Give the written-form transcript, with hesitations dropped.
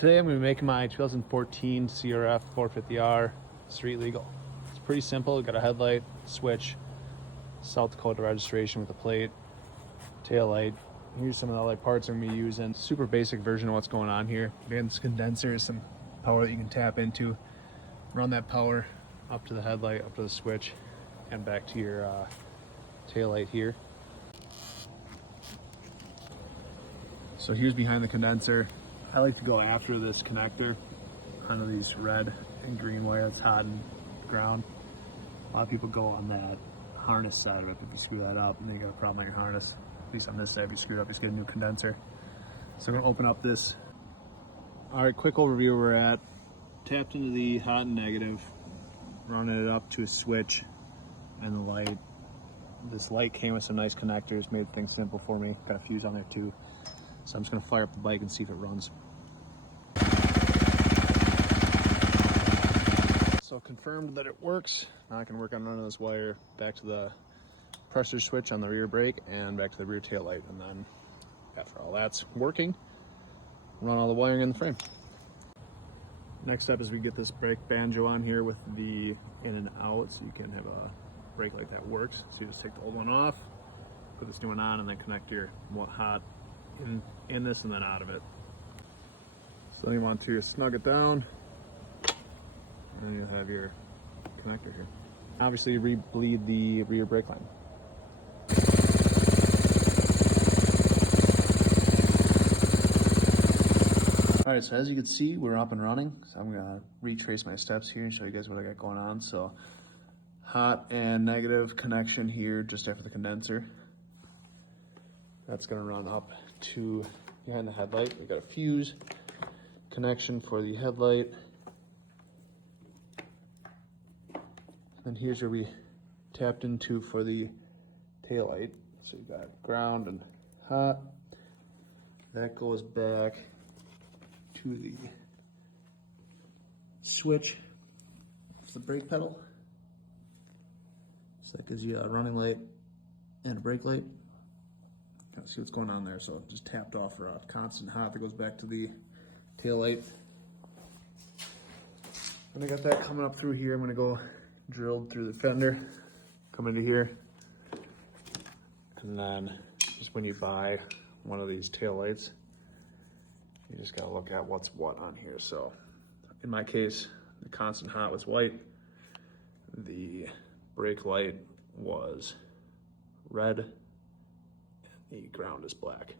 Today I'm going to be making my 2014 Crf450r street legal. It's pretty simple. We've got a headlight, switch, South Dakota registration with a plate, tail light. Here's some of the other parts I'm going to be using. Super basic version of what's going on here. Again, this condenser is some power that you can tap into. Run that power up to the headlight, up to the switch, and back to your tail light here. So here's behind the condenser. I like to go after this connector onto these red and green wires. It's hot and ground. A lot of people go on that harness side of it. If you screw that up, and then you got a problem on your harness. At least on this side, if you screw it up, just get a new condenser. So I'm gonna open up this. All right, quick overview where we're at. Tapped into the hot and negative, running it up to a switch and the light. This light came with some nice connectors, made things simple for me. Got a fuse on there too. So I'm just gonna fire up the bike and see if it runs. So confirmed that it works. Now I can work on running this wire back to the pressure switch on the rear brake and back to the rear tail light. And then after all that's working, run all the wiring in the frame. Next step is we get this brake banjo on here with the in and out, so you can have a brake light that works. So you just take the old one off, put this new one on, and then connect your hot in this and then out of it. So then you want to snug it down, and you'll have your connector here. Obviously re-bleed the rear brake line. All right, so as you can see, we're up and running. So I'm gonna retrace my steps here and show you guys what I got going on. So hot and negative connection here just after the condenser. That's gonna run up to behind the headlight. We got a fuse connection for the headlight. And here's where we tapped into for the tail light. So you've got ground and hot. That goes back to the switch for the brake pedal. So that gives you a running light and a brake light. Kind of see what's going on there. So just tapped off for a constant hot that goes back to the tail light. And I got that coming up through here. I'm gonna go drilled through the fender, come into here. And then just when you buy one of these tail lights, you just gotta look at what's what on here. So in my case, the constant hot was white. The brake light was red. The ground is black.